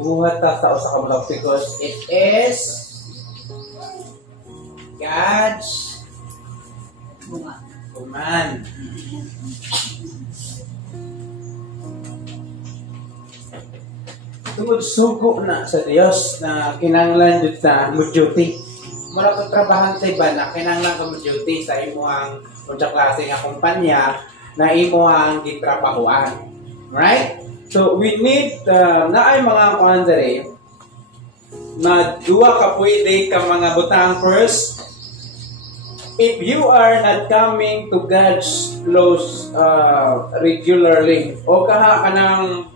buhat ta sa usa ka bulak because it is God's command. Tungod sugo na sa Dios na kinahanglan jud ta mo duty. Mura ko trabahan sa iba na kinahanglan ka mo duty sa imong unsa klase nga kumpanya na imong gitrabahuan. Right? So we need na ay mga kuandere na duwa ka pwede ka mga butang first. If you are not coming to God's laws regularly o kaha ka ng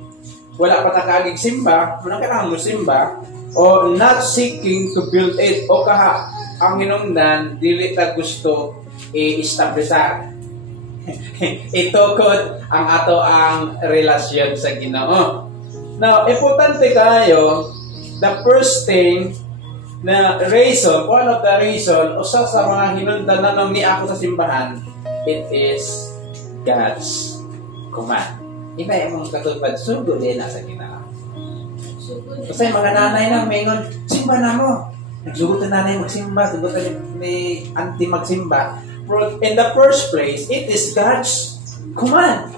wala pa takagig simba, wala ka mo simba, o not seeking to build it, o kaha ang hinungdan dili ta gusto i-establishar. Ito kod ang ato ang relasyon sa Ginoo. Now, importante kayo, the first thing na reason, one of the reason, usa sa mga hinungdan na ni ako sa simbahan, it is God's command. Iba yung mga katulad, sugo din na sa Ginoo. Kasi mga nanay na mingon, simba na mo. Nagsugot na nanay magsimba, sugot na may anti magsimba. In the first place, it is God's command.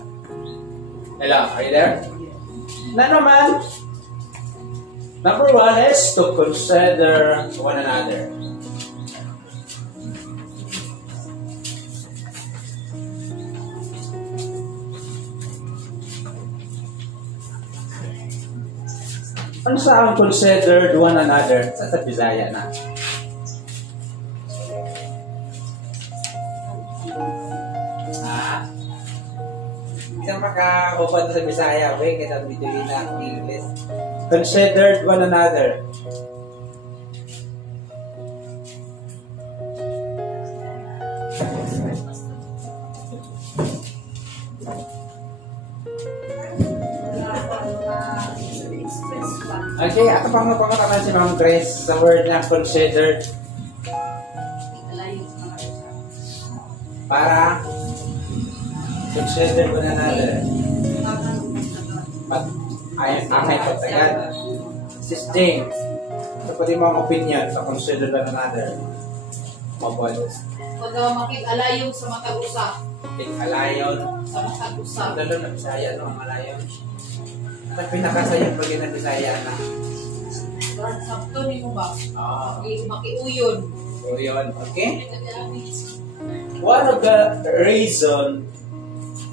Hello, are you there? Na naman, number one is to consider one another. Ano sa ang considered one another? Sa Bisaya na. Isang makakupan sa Bisaya, we, kaya bituin na ang English. Considered one another. Okay, ato pang mapakataman si Ma'am Grace sa word na considered. Para consider one another. Ang ay pagtagad. Sis Jane, ito pwede mo ang opinion sa consider one another. Mabot. Pag makit-alayon sa matag-usa. Makit-alayon sa matag-usa. Lalo na Bisaya, no? Ang alayon. At pinakasayang pag na Bisaya na. Sabto ni mo ba? Makiuyon. Uyon, okay? One of the reason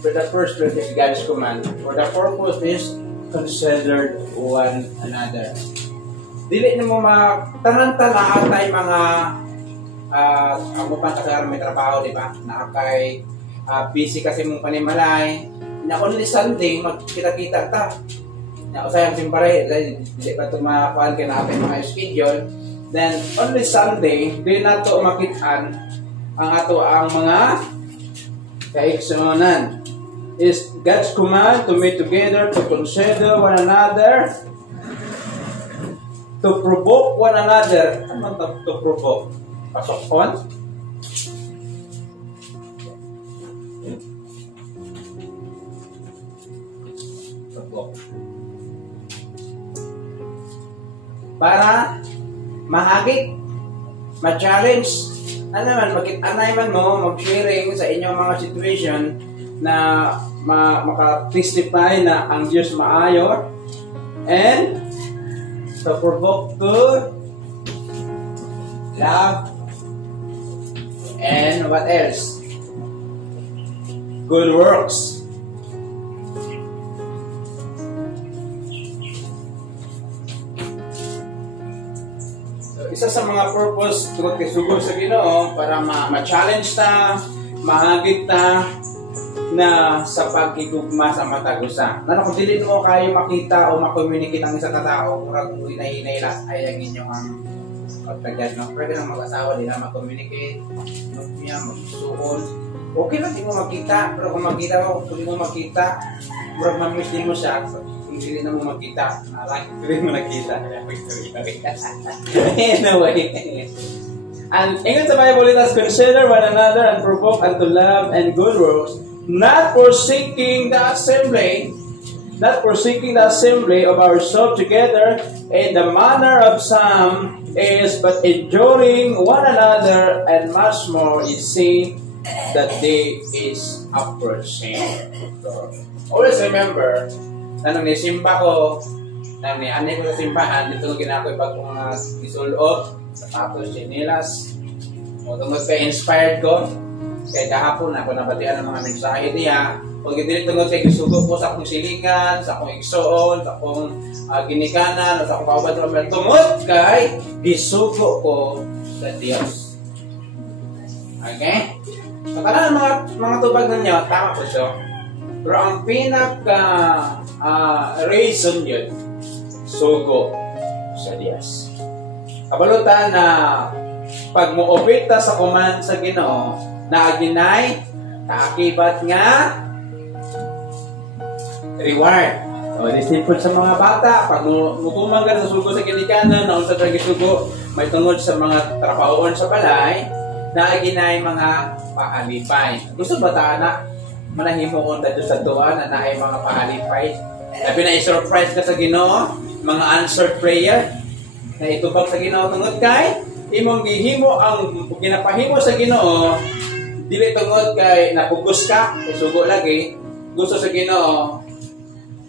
for the first place is God's command. For the purpose is considered one another. Dili na mo tanan-tanan tay mga ang upang kasara may trabaho, di ba? Na kay busy kasi mong panimalay. Na only Sunday magkita-kita ta. Na usayang simpare, hindi pa tumakuan ka na mga schedule. Then, only Sunday, di na ito makitaan ang ato ang mga kaiksunan. Is God's command to meet together, to consider one another, to provoke one another. Ano to provoke? Pasokon? Provoke. Para mahagit, ma-challenge, ano naman, anay man mo, mag-sharing sa inyong mga situation na maka-testify na ang Diyos maayo, and to provoke to love, and what else? Good works. Isa sa mga purpose tungkol kay sugod sa Ginoo para ma-challenge ta, mahagit ta na sa pagkigugma sa matag-usa. Nano kung dili mo kayo makita o ma-communicate ang isa ka tao, murag kung hinay-hinaylas ay ang inyong ang pagtagad, no? Pwede nang mag-asawa, di na ma-communicate, mag-suon. Okay lang, di mo makita, pero kung makita mo, kung di mo makita, murag ma-miss din mo siya. Kung hindi na mo makita, like, hindi mo nakita. Anyway. And ingat sa Bible, let us consider one another and provoke unto love and good works, not forsaking the assembly not forsaking the assembly of ourselves together in the manner of some is, but enduring one another, and much more is seeing that day is approaching. So, always remember, na nung nisimba ko, nang nianay ko sa simbahan, dito nung ginako pag mga isulot, sapatos, chinelas, o tungkol kay inspired ko, kaya kahapon ako nabatian ng mga mensahe niya. Pag hindi tungkol kay gisugo ko sa akong silingan, sa akong igsoon, sa akong ginikanan, sa akong kaubad, tungkol kay gisugo ko sa Diyos. Okay? So, karang mga tubag ninyo, tama po siya. Pero ang reason yun, sugo sa Diyos. Kabalutan na pag muobita sa command sa Ginoo, na aginay, kaakibat nga, reward. So, disipod sa mga bata, pag mutumang ka sa sugo sa ginikanan, na unsa tayo gisugo, may tungod sa mga trabahoon sa balay, na aginay mga paalipay. Gusto ba ta na manahimo kung tayo sa tuwa na naay mga paalipay? Sabi na i-surprise ka sa Ginoo, mga answered prayer, na itubag sa Ginoo tungod kay, imong gihimo ang ginapahimo sa Ginoo, dili tungod kay napugos ka, isugo lagi, gusto sa Ginoo,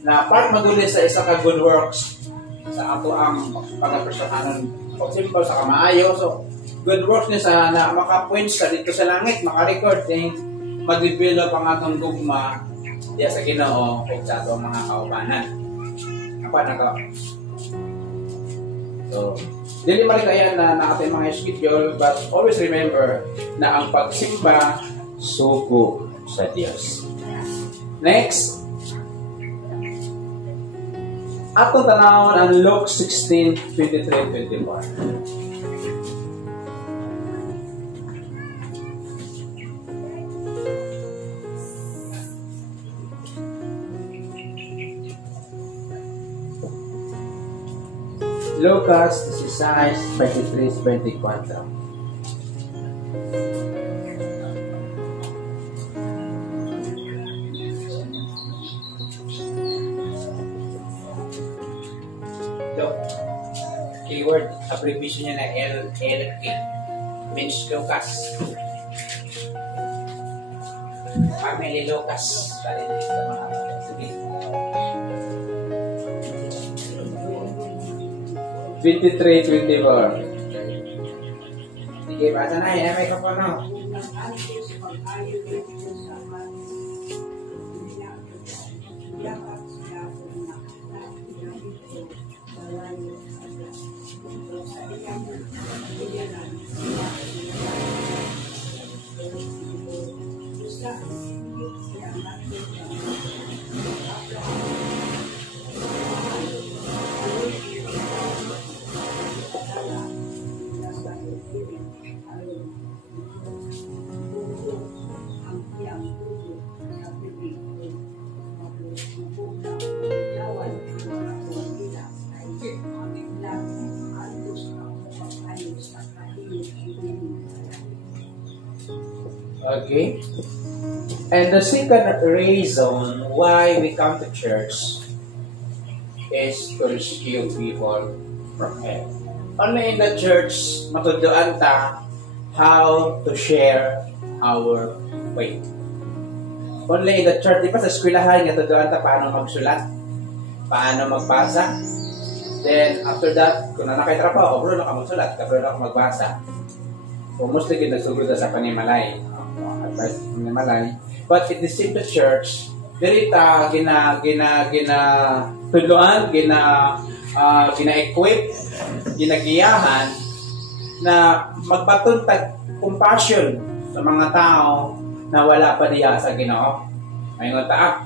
na part magulit sa isa ka good works, sa ato ang pag-apresyonanon, pag-simple sa kamaayo, so, good works niya sa na maka-points ka dito sa langit, maka-record, mag-develop ang atong gugma diya sa Ginoo kung sa atong mga kaubanan. Apa na ka? So, dili malikayan na ating mga schedule, but always remember na ang pagsimba sugo sa Diyos. Next, atong tanawon ang Luke 16:23-24. Lucas 16:23-24. Keyword, abbreviation niya na LLK. Means Lucas. Family Lucas. Dali dito sa mga sabihin. 23-24. Sige, basa na yan. May kapono. Okay. And the second reason why we come to church is to rescue people from hell. Only in the church matuduan ta how to share our faith. Only in the church, di ba sa eskwelahan nga tuduan ta paano magsulat, paano magbasa. Then after that, kung na nakaitrabaho, bro na ka magsulat, kabro na ka magbasa. So mostly ginasugod sa panimalay. Advice panimalay. But it is in the church, dirita tudloan, gina-equip, ginagiyahan na magpatuntag compassion sa mga tao na wala pa diya sa Ginoo. Mayon ta,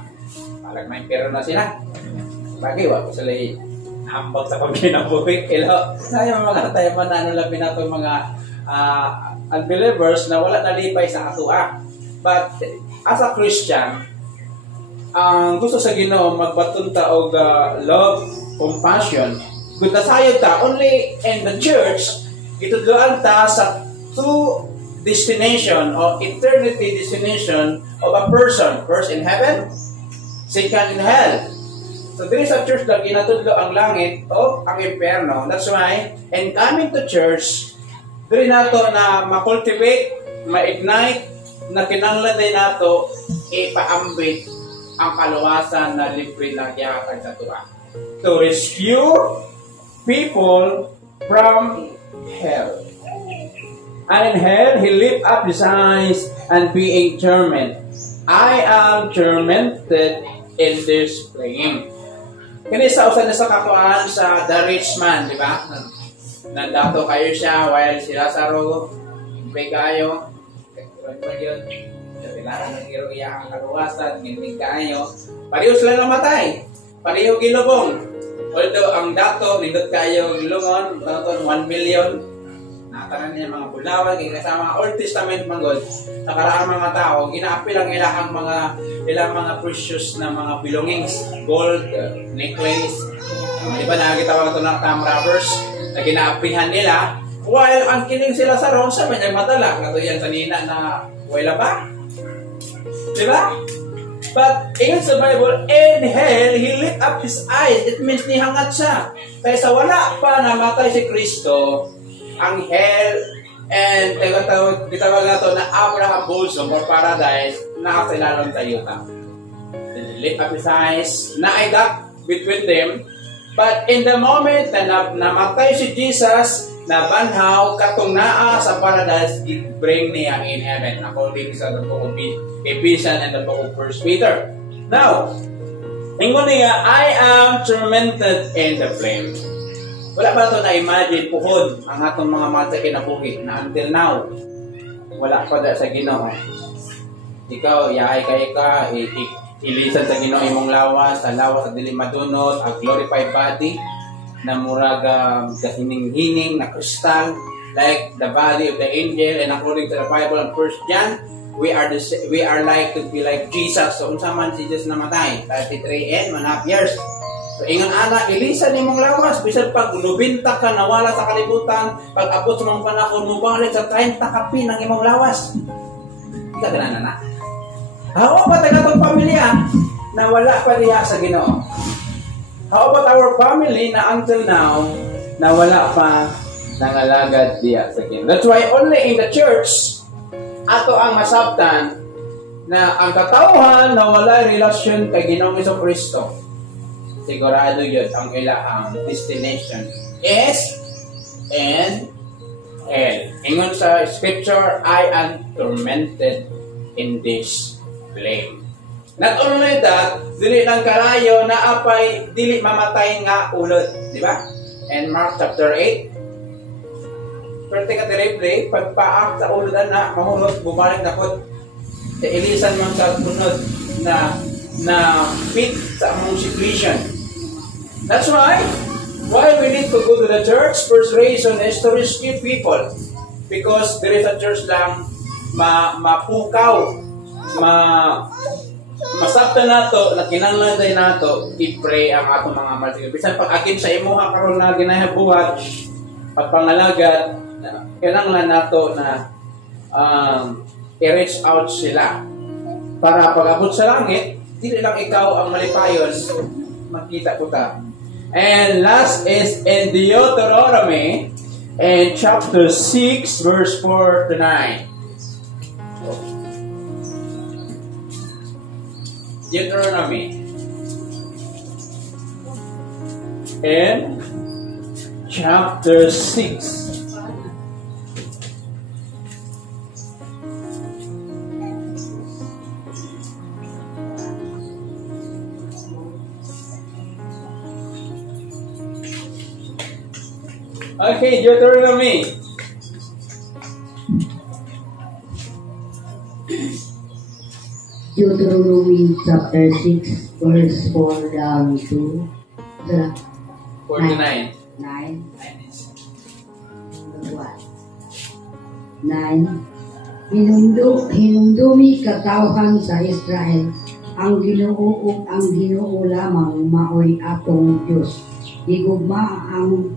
palag may pero na sila. Bagay wa ko sila hambag sa pagkinabuhi. Ilo, sayang mga tayo man ano labi nato mga unbelievers na wala nalipay sa atua. But as a Christian, ang gusto sa Ginoo magbatun ta og love, compassion. Good na sayod ta only in the church itudloan ta sa two destination or eternity destination of a person, first in heaven, second in hell. So there is a church na ginatudlo ang langit o ang impyerno. That's why, and coming to church, diri nato na ma-cultivate, ma-ignite, na kinahanglan din nato ipaambit ang kaluwasan na libre lang gihatag sa tuwa. To rescue people from hell. And in hell, he lift up his eyes and being tormented. I am tormented in this flame. Kani sa usan sa kakuan sa the rich man, di ba? Nandato kayo siya while si Lazaro ibig kayo. Yun. Kailangan ng hero iya ang kaluwasan, gindig kayo. Pareho sila namatay. Pareho gilubong. Although ang dato, nindot kayo gilungon, 1 million. Natanan niya mga bulawan, sa mga Old Testament manggod, nakaraang mga tao, ginaapi lang ilang mga precious na mga belongings, gold, necklace, di ba nakakitawag ito ng thumb rubbers, na ginaapihan nila, while ang kiling sila sa ron, sa kanyang madala, kato yan sa nina na, wala ba? Di ba? But in the Bible, in hell, he lift up his eyes. It means nihangat siya. Kaya sa wala pa namatay si Kristo, ang hell and gitawag na ito na Abraham bosom or paradise na kasilalong tayo ta. Lift up his eyes, naigap between them. But in the moment na namatay si Jesus, na banhaw katong naa sa paradise, it bring niya in heaven according sa the book of Ephesians and the book of 1 Peter. Now, ingon niya, I am tormented in the flame. Wala pa ito na-imagine puhod ang atong mga mata kinabuhi na until now, wala pa da sa Ginoo. Ikaw, yahay ka, ilisan sa Ginoo imong lawas, sa lawas sa dili madunot, a glorified body, na murag kahining-hining na kristal, like the body of the angel, and according to the Bible in 1 John, we are like to be like Jesus. So unsa man si Jesus namatay, 33 and 1.5 years. So ingon ana, ilisan nimong lawas bisan pag 90 ka nawala sa kalibutan, pag abot sa mga panahon mo balik sa 30 ka pin ng imong lawas. Ika ganan na. How about ang pamilya na wala pa diha sa Ginoo? How about our family na until now na wala pa nangalagad diha sa Ginoo? That's why only in the church ato ang masabtan na ang katawhan na wala relasyon kay Ginoong Jesucristo. Sigurado yun ang ilang destination is in hell. Ingon sa scripture, I am tormented in this flame. Not only that, dili lang karayo na apay dili mamatay nga ulod, di ba? In Mark chapter 8, pero ka terrible, pagpaak sa ulod na mahulog, bumalik na po sa ilisan man sa tunod na fit sa among situation. That's why we need to go to the church. First reason is to rescue people. Because there is a church lang mapukaw, masabta nato, na kinanglanday nato, i-pray ang atong mga malsig. Bisan pag akin sa imuha karon na ginahabuhat, at pangalagat, kinanglan nato na i-reach out sila. Para pag-abot sa langit, hindi lang ikaw ang malipayon, makita ko ta. And last is in Deuteronomy, in chapter 6, verse 4 to 9. Deuteronomy. In chapter 6. Okay, Deuteronomy. Deuteronomy chapter 6, verse 4 down to 49. 9. 9. Hinumdumi katawhan sa Israel, ang Ginoo ug ang Ginoo lamang maoy atong Dios. Higugma ang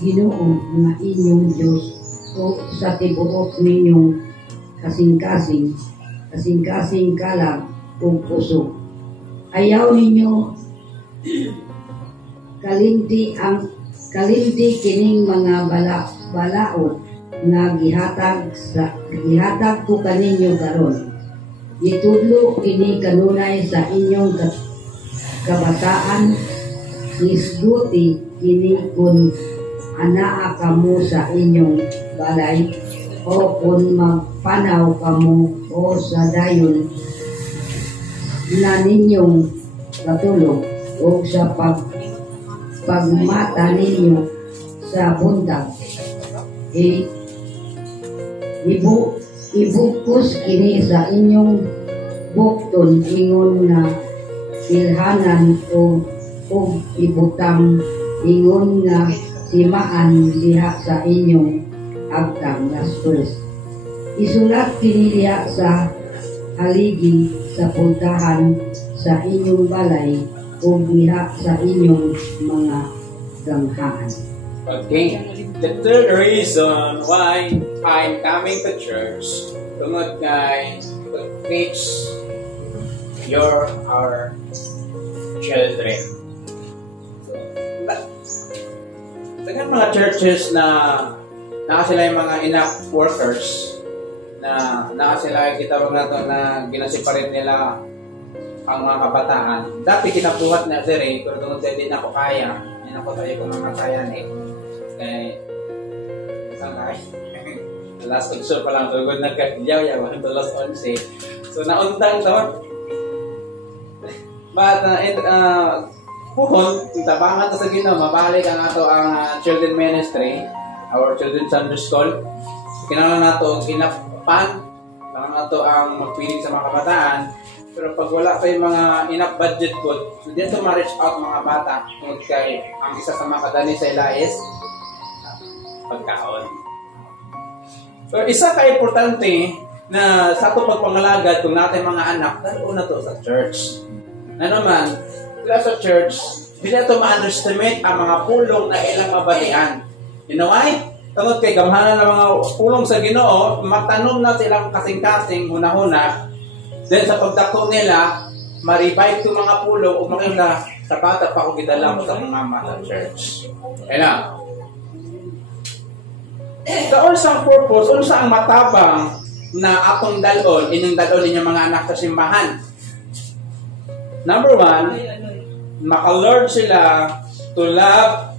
Ginoo nga inyong Dios o sa tibuok ninyong kasing-kasing kalag ug puso. Ayaw ninyo kalimti kining mga balaod nga gihatag ko kaninyo karon. Gitudlo kini kanunay sa inyong kabataan. Isguti kini kun anaa kamo sa inyong balay o kung magpanaw kamo o sa dayon na ninyong katulog o sa pagmata ninyo sa buntag. Ibukos kini sa inyong bukton ingon na ilhanan o ibutang ingon nga simaan diha sa inyong agtang lastos. Isulat kini diha sa haligi sa puntahan sa inyong balay o diha sa inyong mga ganghaan. Okay. The third reason why I'm coming to church tungod kay to teach our children. Daghang mga churches na sila yung mga enough workers na sila kitawag na to na ginasiparit nila ang mga kabataan. Dati kinabuhat na sila pero tungod din ako kaya. Yan ako tayo kung mga kaya eh. Isang kaya. Last picture pa lang tugod nagkakilyaw yawan to last 11. So nauntang to. But puhon, tabangan sa Ginoo, mabalik ang ato ang children ministry, our children's Sunday school. Kinahanglan nato ginapan, kinahanglan nato ang magpiling sa mga kabataan. Pero pag wala tayong mga enough budget po, so dito ma-reach out mga bata. Tungod kay ang isa sa mga kadani sa ila is pagkaon. Pero isa ka importante na sa ato pagpangalagad kung natin mga anak, dalo na to sa church. Na naman, sa church, hindi na ito ma-underestimate ang mga pulong na ilang mabalian. You know why? Tungod kay gamhanan ng mga pulong sa Ginoo, matanom na silang kasing-kasing huna-huna. Then sa pagdako nila, ma-revive itong mga pulong o makita sa bata pa kung gidala mo sa mga mama sa church. Kaya na. Sa unsang purpose, unsang matabang na atong dalon, inyong dalon ninyong mga anak sa simbahan. Number one, maka-learn sila to love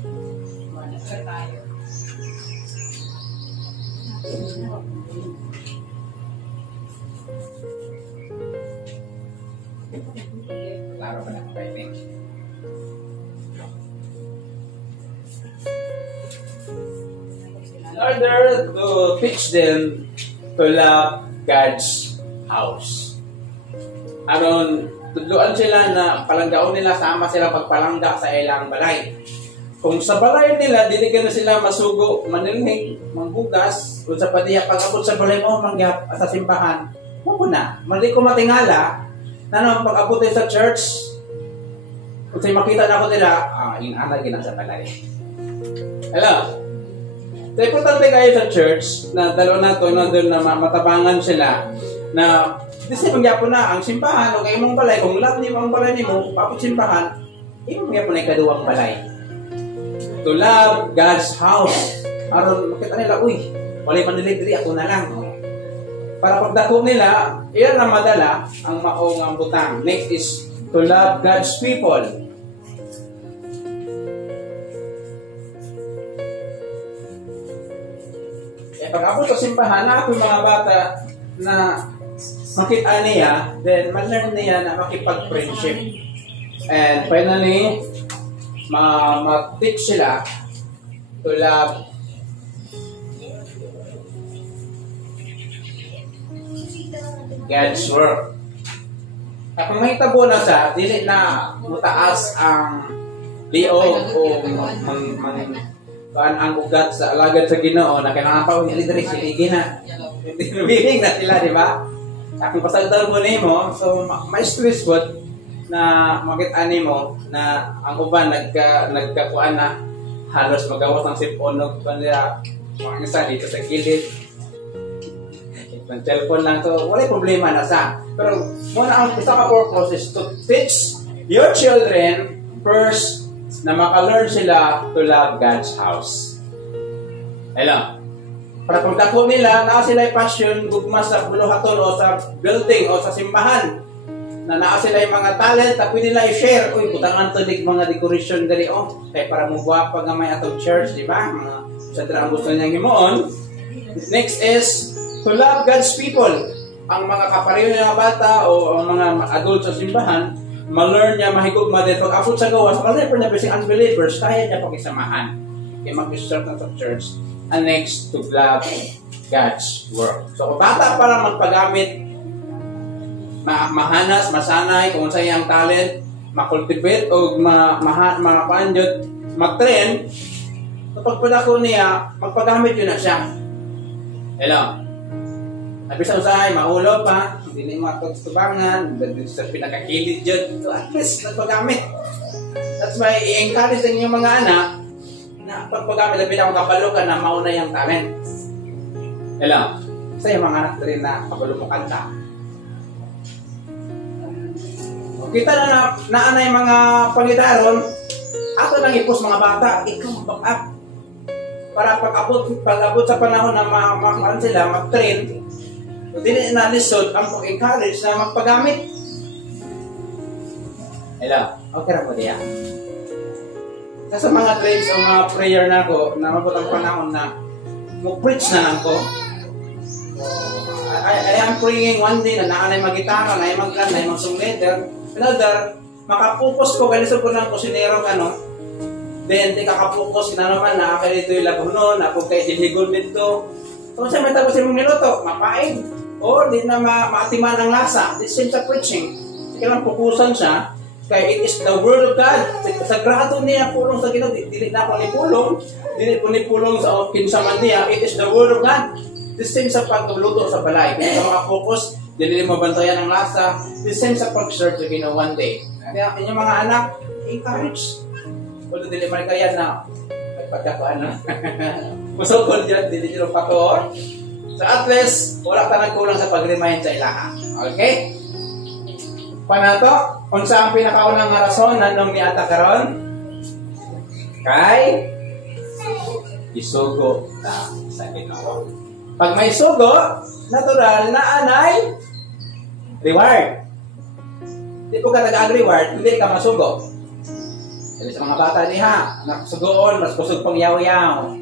in order to teach them to love God's house. Aron tudloan sila na palanggaon nila sama sila pagpalangga sa ilang balay. Kung sa balay nila dili na sila masugo, manilhig, mangbugas, kung sa padiya pag-abot sa balay mo mangyap sa simbahan, mo na. Mali ko matingala na nang pag-abot sa church, kung sa'y makita na ako nila, inanag na sa balay. Hello? So, importante kayo sa church na dalawa na ito na matabangan sila na kasi mangyapon na ang simbahan o kay mong balay, kung lahat niyo ang balay niyo, papot simbahan, mangyapon na ikaduwang balay. To love God's house. Aron makita nila, uy, walay mandiligri, ako na lang. Para pagdako nila, iyan na madala ang maong ang butang. Next is to love God's people. Pag-abot sa simbahan, na ako yung mga bata na makita niya, then ma-learn niya na makipag-friendship. And finally, ma-teach sila to love God's work. At kung mahitabo na sa, dili na mutaas ang liog o ang ugat sa alagad sa Ginoo na kailangan pa ulit rin siligi na. Biling na sila, di ba? Kung pasagdal mo nimo, so may stress po na makita nimo na ang uban nagkakuan na halos magawas ng siponog pa nila mga isa dito sa gilid. Ang cellphone lang to, wala problema na sa. Pero muna ang isa ka purpose is to teach your children First, na maka-learn sila to love God's house. Hello. Para kung dako nila, naa sila passion, gugma sa buluhaton o sa building o sa simbahan, na naa sila yung mga talent, tapos nila i-share. Uy, butangan to dik mga decoration gali, oh. Kaya para mong pag may atong church, di ba? Mga sa ang gusto niyang himoon. Next is, to love God's people. Ang mga kapareho niya bata o ang mga adult sa simbahan, ma-learn niya, mahigugma din. Pag abot sa gawas, kasi po niya basing unbelievers, kaya niya pakisamahan. Kaya mag-start na sa church. And next, to love God's work. So, kung bata pa lang magpagamit, mahanas, masanay, kung saan yung talent, makultivate o mapanjot, mag-train, kapag padako niya, magpagamit yun na siya. Hello. Sabi sa usahay, maulo pa, hindi na matagtubangan, sa pinakakilid dyan, so at least, nagpagamit. That's why, i-encourage din yung mga anak, na pagpagamit, labi na akong kabalo ka na mauna yung talent. Hello. Sa yung mga anak rin na kabalo mo kanta. Kita na anay mga pangidaron, ato nang ipos mga bata, ikaw mag-back up. Para pag-abot sa panahon na makuhaan sila, mag-train, hindi na lisod ang pag-encourage na magpagamit. Hello, okay na po diya. Sa mga dreams o mga prayer na ako, na mabot ang panahon na mag-preach na lang ko. I am praying one day na naanay mag-gitara, na mag-plan, na mag-songwriter. Another, makapupos ko, kaya ko ng kusinero then, di kakapukos na naman na kaya dito yung lagunon, na kung kayo sinigol dito. So, siya may tapos yung niluto, mapain. O, di na maatiman ang lasa. This is sa preaching. Sige lang pupusan siya. Kaya it is the word of God. Sagrado niya pulong sa Ginoo. Dili na ako ni pulong. Dili po ni pulong sa kinsaman niya. It is the word of God. The same sa pagluto sa balay. Kung sa mga focus, dili mabantayan ang lasa. The same sa pag-serve sa Ginoo one day. Kaya inyong mga anak, encourage. Kung dili man kaya na pagkakuan na. Musukol dyan, dili nyo patuon. So at least, wala ka nagkulang sa pag-remind sa ilaha. Okay? Panato, kung saan pinakaunang rason nanong ni Ata karon? Kay isugo na sa Ginoo. Pag may sugo, natural na anay reward. Di po ka nag-reward, hindi ka masugo. Kasi sa mga bata diha, nakasugoon, mas kusog pang yaw-yaw.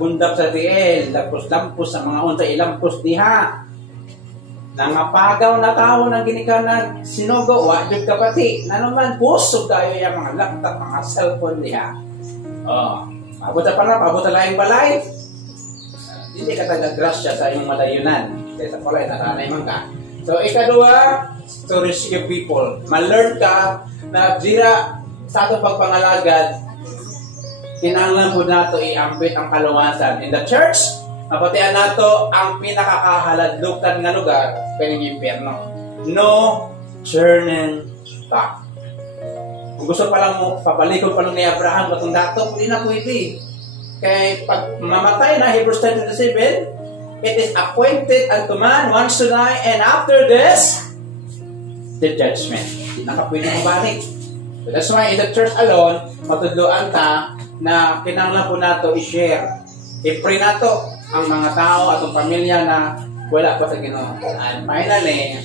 Bundap sa tiil, lampos sa mga unta ilampos diha. Nangapagaw na tao ng ginikanan sinugo, wajud kapati. Na naman, pusog tayo yung mga laptop, mga cellphone diha. Oh, abot sa panap, abot sa laing balay. Hindi ka taga-grasya sa iyong malayunan. Kaya sa palay, natanay man ka. So, ikadua, to rescue people. Ma-learn ka na dira sa ato pagpangalagad, kinahanglan po nato iambit ang kaluwasan. In the church, mapatian nato ang pinakakahaladlukan nga lugar, pining impyerno. No turning back. Kung gusto pa lang mo, papalikod pa lang ni Abraham katong dato, hindi na pwede. Kaya pag mamatay na, Hebrews 10:27, it is appointed unto man once to die, and after this, the judgment. Hindi na ka pwede mabalik. So that's why in the church alone, matudloan ta na kinahanglan po nato i-share. I-pray nato ang mga tao at ang pamilya na wala pa sa Ginoo. And finally,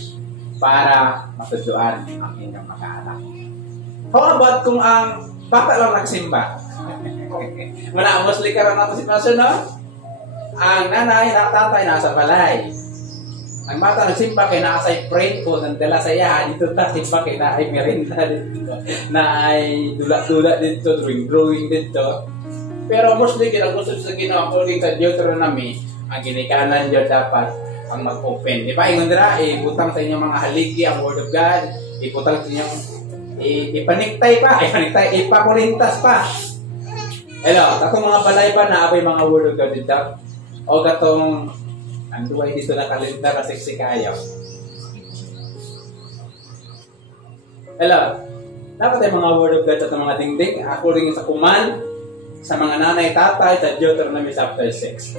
para matudloan ang inyong mga anak. How about kung ang bata lang nagsimba? Wala, mostly karon nato sitwasyon, no? Ang nanay at tatay nasa balay. Ang bata nagsimba kay naasay friend ko nang dala sa iya dito ta simba kay na ay merinda dito. Na ay dula-dula dito, drawing dito. Pero mostly ginagusto sa Ginoo according sa Deuteronomy, ang ginikanan jud dapat ang mag-open. Di ba? Ingon dira, ibutang sa inyong mga haligi ang word of God, ibutang sa inyong ipaniktay pa, ipakurintas pa. Hello, katong mga balay pa na abay mga word of God dito. O katong anduay dito na kalendar na sexy kayo. Hello, dapat ay mga word of God at mga dingding according sa kuman sa mga nanay tatay sa Deuteronomy chapter 6.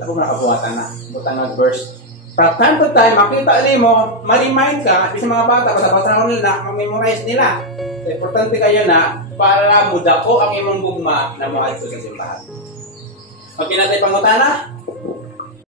Ako nakabuhatan na. Butang na verse. From time to time, makita mo, ma-remind ka, sa mga bata, basta-basta nila, ma-memorize nila. Importante kayo na para mudako ang imong gugma na moadto sa simbahan. Okay na tayo pangutana?